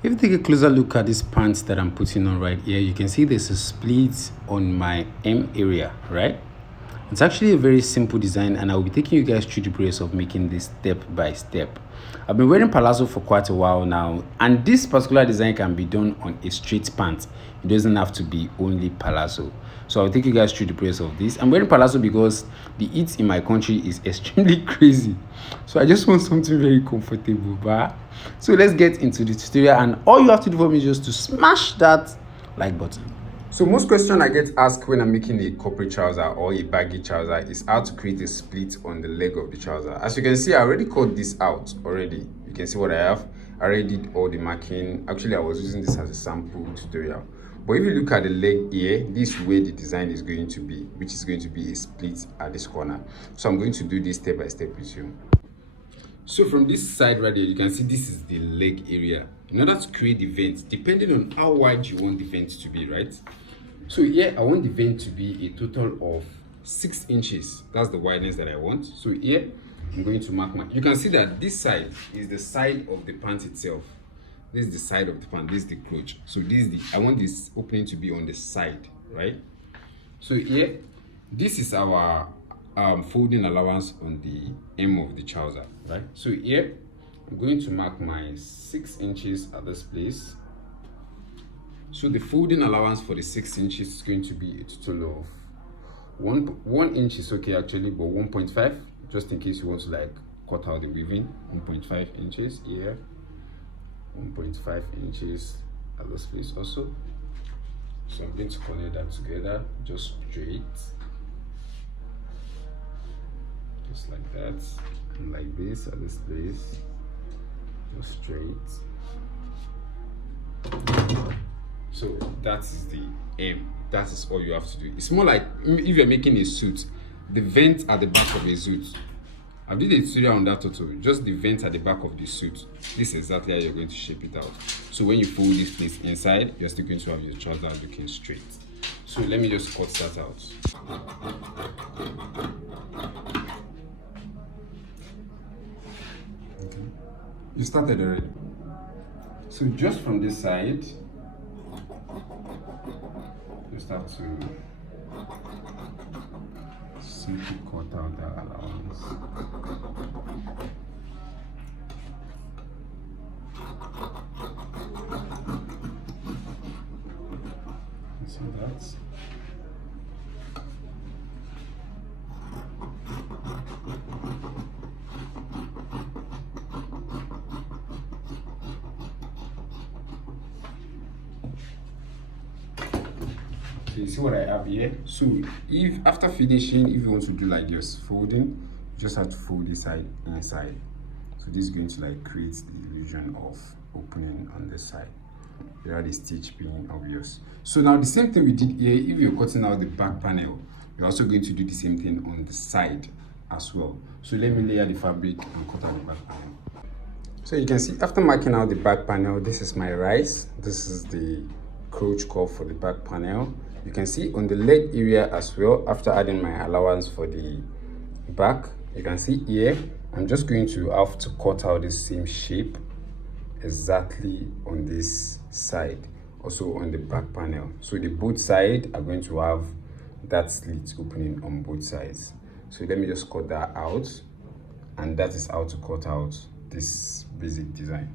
If you take a closer look at this pants that I'm putting on right here, you can see there's a split on my M area, right? It's actually a very simple design, and I'll be taking you guys through the process of making this step by step. I've been wearing palazzo for quite a while now, and this particular design can be done on a straight pant. It doesn't have to be only palazzo. So I'll take you guys through the process of this. I'm wearing palazzo because the heat in my country is extremely crazy. So I just want something very comfortable. But so let's get into the tutorial, and all you have to do for me is just to smash that like button. So most question I get asked when I'm making a corporate trouser or a baggy trouser is how to create a split on the leg of the trouser. As you can see, I already cut this out already. You can see what I have. I already did all the marking. Actually, I was using this as a sample tutorial. But if you look at the leg here, this is where the design is going to be, which is going to be a split at this corner. So I'm going to do this step by step with you. So from this side right here, you can see this is the leg area. In order to create the vent, depending on how wide you want the vent to be, right? So here I want the vent to be a total of 6 inches. That's the wideness that I want. So here I'm going to mark my, you can see that this side is the side of the pant itself. This is the side of the pant, this is the crotch. So this is the, I want this opening to be on the side, right? So here, this is our folding allowance on the hem of the trouser, right? So here I'm going to mark my 6 inches at this place. So the folding allowance for the 6 inches is going to be a total of 1 inch is okay actually, but 1.5 just in case you want to like cut out the weaving. 1.5 inches here, 1.5 inches at this place also. So I'm going to connect that together just straight, just like that, and like this at this place, just straight. So that is the aim. That is all you have to do. It's more like if you're making a suit, the vent at the back of a suit. I did a tutorial on that also. Just the vent at the back of the suit. This is exactly how you're going to shape it out. So when you fold this place inside, you're still going to have your trouser looking straight. So let me just cut that out. Okay. You started already. So just from this side, just have to simply cut out that allowance. So that's you see what I have here. So if after finishing, if you want to do like just folding, you just have to fold this side inside. So this is going to like create the illusion of opening on this side without the stitch being obvious. So now the same thing we did here, if you're cutting out the back panel, you're also going to do the same thing on the side as well. So let me layer the fabric and cut out the back panel. So you can see after marking out the back panel, this is my rise, this is the crotch curve for the back panel. You can see on the leg area as well, after adding my allowance for the back, you can see here I'm just going to have to cut out the same shape exactly on this side, also on the back panel. So the both sides are going to have that slit opening on both sides. So let me just cut that out, and that is how to cut out this basic design.